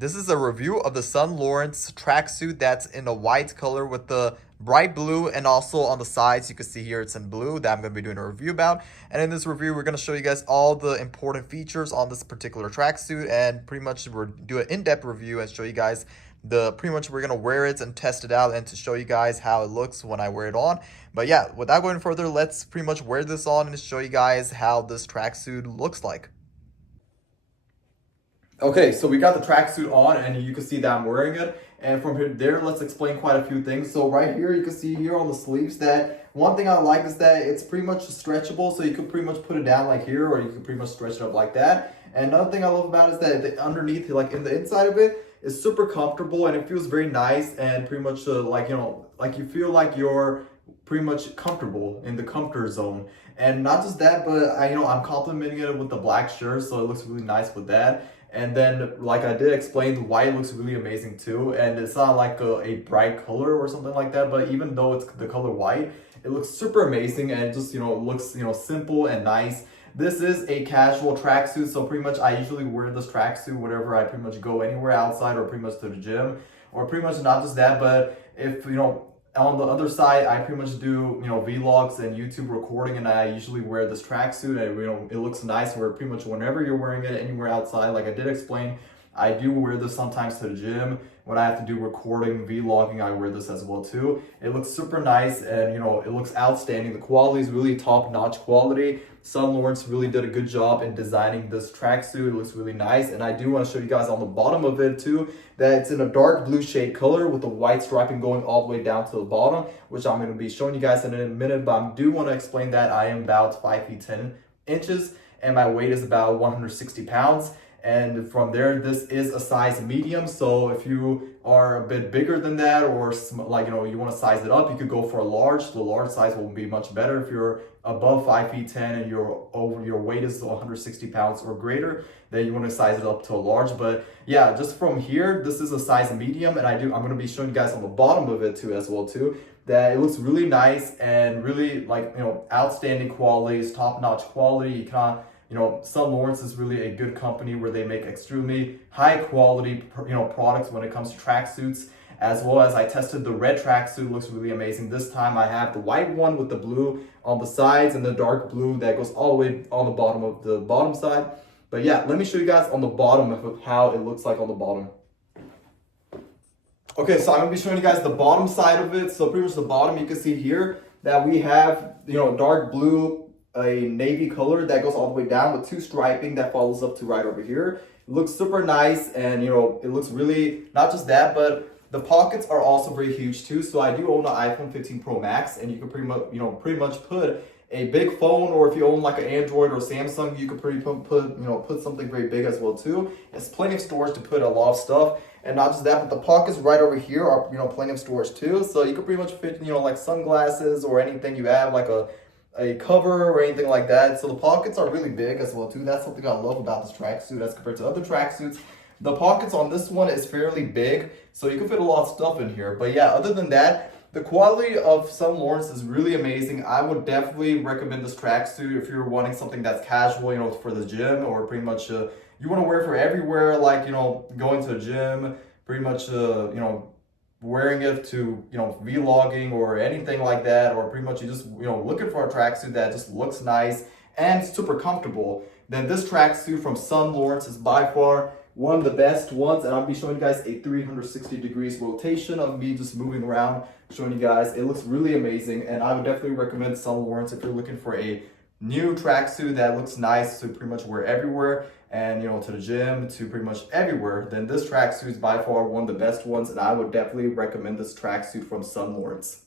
This is a review of the Lorence tracksuit that's in a white color with the bright blue, and also on the sides you can see here it's in blue that I'm going to be doing a review about. And in this review we're going to show you guys all the important features on this particular tracksuit, and pretty much we'll do an in-depth review and show you guys the pretty much we're going to wear it and test it out and to show you guys how it looks when I wear it on. But yeah, without going further, let's pretty much wear this on and show you guys how this tracksuit looks like. Okay, so we got the tracksuit on and you can see that I'm wearing it. And from here there, let's explain quite a few things. So right here, you can see here on the sleeves that one thing I like is that it's pretty much stretchable. So you could pretty much put it down like here, or you could pretty much stretch it up like that. And another thing I love about it is that the underneath, like in the inside of it, is super comfortable and it feels very nice and pretty much like you feel like you're pretty much comfortable in the comfort zone. And not just that, but I'm complimenting it with the black shirt, so it looks really nice with that. And then, like I did explain, the white looks really amazing too. And it's not like a bright color or something like that, but even though it's the color white, it looks super amazing and it just, looks, simple and nice. This is a casual tracksuit, so pretty much I usually wear this tracksuit whenever I pretty much go anywhere outside or pretty much to the gym. Or pretty much not just that, but if, on the other side, I pretty much do, vlogs and YouTube recording, and I usually wear this tracksuit, and, it looks nice where pretty much whenever you're wearing it anywhere outside, like I did explain, I do wear this sometimes to the gym. When I have to do recording, vlogging, I wear this as well too. It looks super nice and, it looks outstanding. The quality is really top-notch quality. Lorence really did a good job in designing this tracksuit. It looks really nice. And I do want to show you guys on the bottom of it too, that it's in a dark blue shade color with the white striping going all the way down to the bottom, which I'm going to be showing you guys in a minute. But I do want to explain that I am about 5 feet 10 inches and my weight is about 160 pounds. And from there, this is a size medium. So if you are a bit bigger than that, or you want to size it up, you could go for a large. The large size will be much better. If you're above 5 feet 10 and your weight is 160 pounds or greater, then you want to size it up to a large. But yeah, just from here, this is a size medium, and I'm going to be showing you guys on the bottom of it too as well too, that it looks really nice and really outstanding quality. It's top-notch quality. You cannot Lorence is really a good company where they make extremely high quality, products when it comes to tracksuits. As well as I tested the red tracksuit, looks really amazing. This time I have the white one with the blue on the sides and the dark blue that goes all the way on the bottom of the bottom side. But yeah, let me show you guys on the bottom of how it looks like on the bottom. Okay, so I'm gonna be showing you guys the bottom side of it. So pretty much the bottom, you can see here that we have, dark blue, a navy color that goes all the way down with two striping that follows up to right over here. It looks super nice, and it looks really, not just that, but the pockets are also very huge too. So I do own an iPhone 15 Pro Max, and you can pretty much put a big phone, or if you own like an Android or Samsung, you could put something very big as well too. It's plenty of storage to put a lot of stuff. And not just that, but the pockets right over here are plenty of storage too. So you could pretty much fit like sunglasses or anything you have, like a cover or anything like that. So the pockets are really big as well too. That's something I love about this tracksuit as compared to other tracksuits. The pockets on this one is fairly big, so you can fit a lot of stuff in here. But yeah, other than that, the quality of Lorence is really amazing. I would definitely recommend this tracksuit if you're wanting something that's casual, for the gym, or pretty much you want to wear it for everywhere, like going to the gym, pretty much wearing it to vlogging or anything like that, or pretty much you just looking for a tracksuit that just looks nice and super comfortable, then this tracksuit from Lorence is by far one of the best ones. And I'll be showing you guys a 360 degrees rotation of me just moving around, showing you guys. It looks really amazing, and I would definitely recommend Lorence if you're looking for a new tracksuit that looks nice to pretty much wear everywhere, and to the gym, to pretty much everywhere. Then this tracksuit is by far one of the best ones, and I would definitely recommend this tracksuit from Lorence.